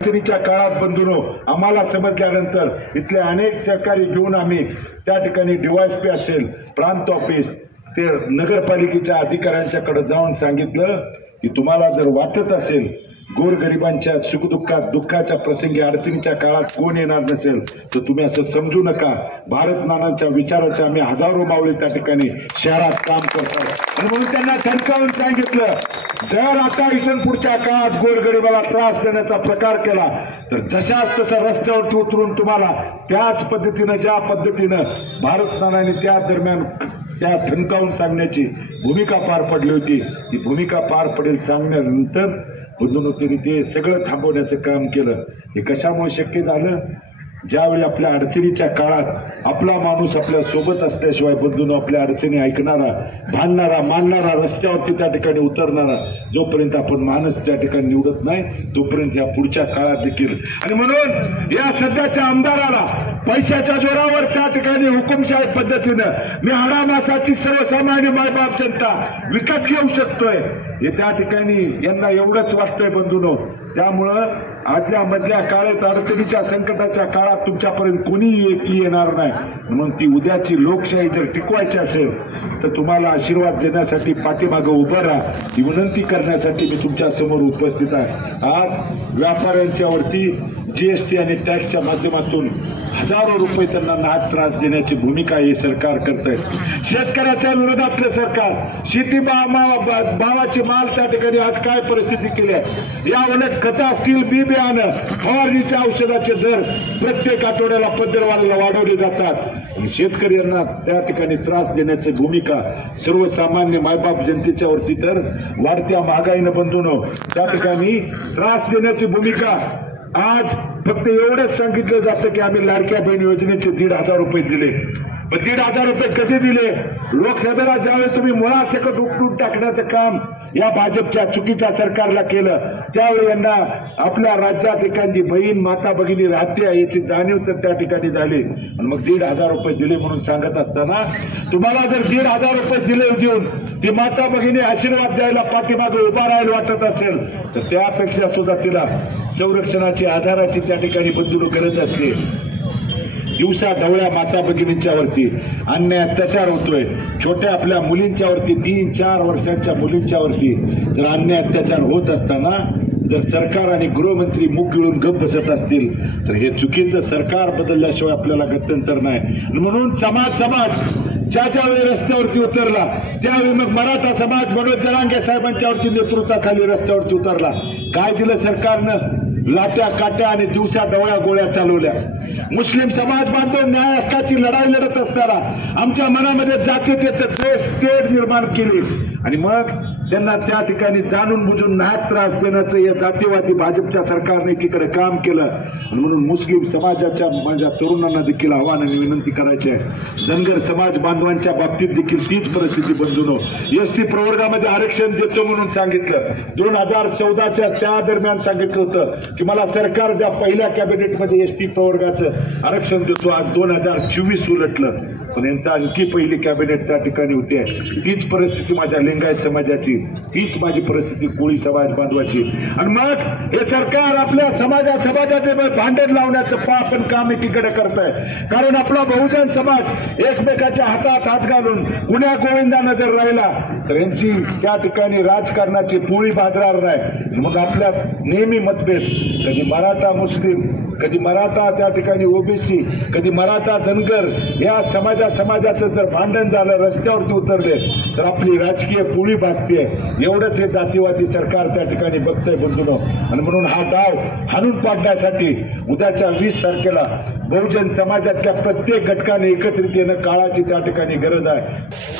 अडचणीच्या काळात बंधूंनो आम्हाला समजल्यानंतर इथले अनेक सहकारी घेऊन आम्ही त्या ठिकाणी डीवायएसपी असेल, प्रांत ऑफिस ते नगरपालिकेच्या अधिकाऱ्यांच्याकडे जाऊन सांगितलं की तुम्हाला जर वाटत असेल गोरगरिबांच्या सुखदुःखात दुःखाच्या प्रसंगी अडचणीच्या काळात कोण येणार नसेल तर तुम्ही असं समजू नका। भारत नानांच्या विचाराचे आम्ही हजारो मावळे त्या ठिकाणी शहरात काम करतो आणि म्हणून त्यांना ठणकावून सांगितलं जर आता इथून पुढच्या काळात गोरगरिबाला त्रास देण्याचा प्रकार केला तर जशाच तसा रस्त्यावरती उतरून तुम्हाला त्याच पद्धतीनं ज्या पद्धतीनं भारत नानांनी त्या दरम्यान त्या ठणकावून सांगण्याची भूमिका पार पडली होती ती भूमिका पार पडेल सांगण्यानंतर बंधूंनो त्यांनी ते सगळं थांबवण्याचं काम केलं। हे कशामुळे शक्य झालं? ज्यावेळी आपल्या अडचणीच्या काळात आपला माणूस आपल्या सोबत असल्याशिवाय बंधूंनो आपल्या अडचणी ऐकणारा, भांडणारा, मानणारा, रस्त्यावरती त्या ठिकाणी उतरणारा जोपर्यंत आपण माणूस त्या ठिकाणी निवडत नाही तोपर्यंत या पुढच्या काळात देखील आणि म्हणून या सध्याच्या आमदाराला पैशाच्या जोरावर त्या ठिकाणी हुकुमशाही पद्धतीनं मी हाडामासाची सर्वसामान्य मायबाप जनता विकत घेऊ शकतोय हे त्या ठिकाणी यांना एवढंच वाटतंय बंधूंनो। त्यामुळं आजल्या मधल्या काळात अडचणीच्या संकटाच्या काळात तुमच्यापर्यंत कोणीही एकली येणार नाही म्हणून ती उद्याची लोकशाही जर टिकवायची असेल तर तुम्हाला आशीर्वाद देण्यासाठी पाठीमागे उभं राहा ही विनंती करण्यासाठी मी तुमच्या समोर उपस्थित आहे। आज व्यापाऱ्यांच्यावरती जीएसटी आणि टॅक्सच्या माध्यमातून हजारो रुपये त्यांना नाहक त्रास देण्याची भूमिका हे सरकार करत आहे। शेतकऱ्याच्या विरोधातलं सरकार शेती भावाचे माल त्या ठिकाणी आज काय परिस्थिती केली आहे या उलट खतं असतील, बी बियाणं, फवारणीच्या औषधाचे दर प्रत्येक आठवड्याला पद्धतवारीला वाढवले जातात आणि शेतकऱ्यांना त्या ठिकाणी त्रास देण्याची भूमिका सर्वसामान्य मायबाप जनतेच्या वरती तर वाढत्या महागाईनं बंधूंनो त्या ठिकाणी त्रास देण्याची भूमिका आज फक्त एवढंच सांगितलं जातं की आम्ही लाडक्या बहीण योजनेचे 1,500 रुपये दिले। 1,500 रुपये कधी दिले? लोकसभेला ज्यावेळी तुम्ही मुळासकट उपटून टाकण्याचं काम या भाजपच्या चुकीच्या सरकारला केलं त्यावेळी यांना आपल्या राज्यात एखादी बहीण माता भगिनी राहते याची जाणीव तर त्या ठिकाणी झाली आणि मग 1,500 रुपये दिले म्हणून सांगत असताना तुम्हाला जर 1,500 रुपये दिले देऊन ती माता भगिनी आशीर्वाद द्यायला पाठीमागे उभा राहायला वाटत असेल तर त्यापेक्षा सुद्धा तिला संरक्षणाची आधाराची त्या ठिकाणी बंधूंनो गरज असते। दिवसा ढवळ्या माता भगिनींच्या वरती अन्याय अत्याचार होतोय, छोट्या आपल्या मुलींच्या वरती 3-4 वर्षांच्या मुलींच्या वरती जर अन्याय अत्याचार होत असताना जर सरकार आणि गृहमंत्री मुख गिळून गप्प बसत असतील तर हे चुकीचं सरकार बदलल्याशिवाय आपल्याला गत्यंतर नाही। म्हणून समाज ज्यावेळी रस्त्यावरती उतरला त्यावेळी मग मराठा समाज मनोज जरांगे साहेबांच्या वरती नेतृत्वाखाली रस्त्यावरती उतरला। काय दिलं सरकारनं? लाट्या काट्या आणि दिवसा डवळ्या गोळ्या चालवल्या। मुस्लिम समाज बांधव न्याय हक्काची लढाई लढत असताना आमच्या मनामध्ये जातीयतेचं तेढ निर्माण केली आणि मग त्यांना त्या ठिकाणी जाणून बुजून नाहक त्रास देण्याचं या जातीवादी भाजपच्या सरकारने एकीकडे काम केलं आणि म्हणून मुस्लिम समाजाच्या माझ्या तरुणांना देखील आव्हान आणि विनंती करायची आहे। धनगर समाज बांधवांच्या बाबतीत देखील तीच परिस्थिती बंधूंनो एसटी प्रवर्गामध्ये आरक्षण देतो म्हणून सांगितलं। 2014च्या त्या दरम्यान सांगितलं होतं की मला सरकार ज्या पहिल्या कॅबिनेटमध्ये एसटी प्रवर्गाचं आरक्षण देतो। आज 2024 उलटलं पण यांचा आणखी पहिली कॅबिनेट त्या ठिकाणी होते। तीच परिस्थिती माझ्या लिंगायत समाजाची, तीच माझी परिस्थिती कोळी समाज बांधवाची आणि मग हे सरकार आपल्या समाजाचे भांडण लावण्याचं पण काम एकीकडे करत आहे। कारण आपला बहुजन समाज एकमेकाच्या हातात हात घालून कुण्या गोविंदानं जर राहिला तर यांची त्या ठिकाणी राजकारणाची पोळी बाजणार नाही। मग आपल्या नेहमी मतभेद कधी मराठा मुस्लिम, कधी मराठा त्या ठिकाणी ओबीसी, कधी मराठा धनगर या समाजाचं जर भांडण झालं, रस्त्यावरती उतरले तर आपली राजकीय पोळी भाजते। एवढंच हे जातीवादी सरकार त्या ठिकाणी बघतंय बंधूंनो आणि म्हणून हा डाव हाणून पाडण्यासाठी उद्याच्या 20 तारखेला बहुजन समाजातल्या प्रत्येक घटकाने एकत्रित येणं काळाची त्या ठिकाणी गरज आहे।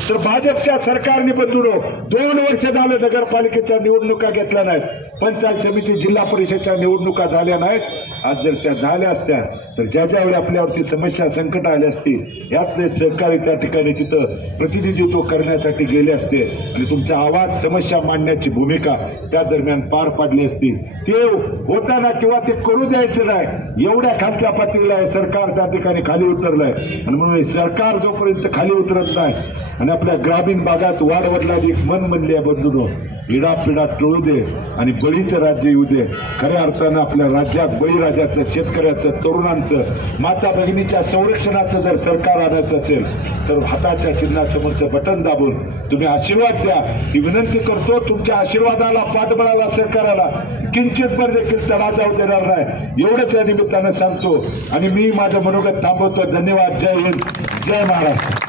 तर भाजपच्या सरकारने बंधूंनो 2 वर्ष झालं नगरपालिकेच्या निवडणुका घेतल्या नाहीत, पंचायत समिती जिल्हा परिषदच्या निवडणुका झाल्या नाहीत। आज जर असत्या झाल्या असत्या तर ज्यावेळी आपल्यावरती समस्या संकट आली असती यातले सहकारी त्या ठिकाणी तिथं प्रतिनिधित्व करण्यासाठी गेले असते आणि तुमचा आवाज समस्या मांडण्याची भूमिका त्या दरम्यान पार पाडली असती. ते होताना किंवा ते करू द्यायचं नाही एवढ्या खालच्या पातळीला आहे सरकार त्या ठिकाणी खाली उतरलंय. आणि म्हणून सरकार जोपर्यंत खाली उतरत नाही आणि आपल्या ग्रामीण भागात वाढ वडलाची एक मन बनली आहे बंधूंनो, इडापिडा टळू दे आणि बळीचं राज्य येऊ दे. खऱ्या अर्थानं आपल्या राज्यात बळीराजाचं, शेतकऱ्याचं, तरुणांचं, माता भगिनीच्या संरक्षणाचं जर सरकार आणायचं असेल तर हाताच्या चिन्हासमोरचं बटन दाबून तुम्ही आशीर्वाद द्या ही विनंती करतो. तुमच्या आशीर्वादाला, पाठबळाला, सहकाराला किंचितभर देखील तडा जाऊ देणार नाही एवढंच या निमित्तानं सांगतो आणि मी माझं मनोगत थांबवतो. धन्यवाद. जय हिंद, जय महाराष्ट्र.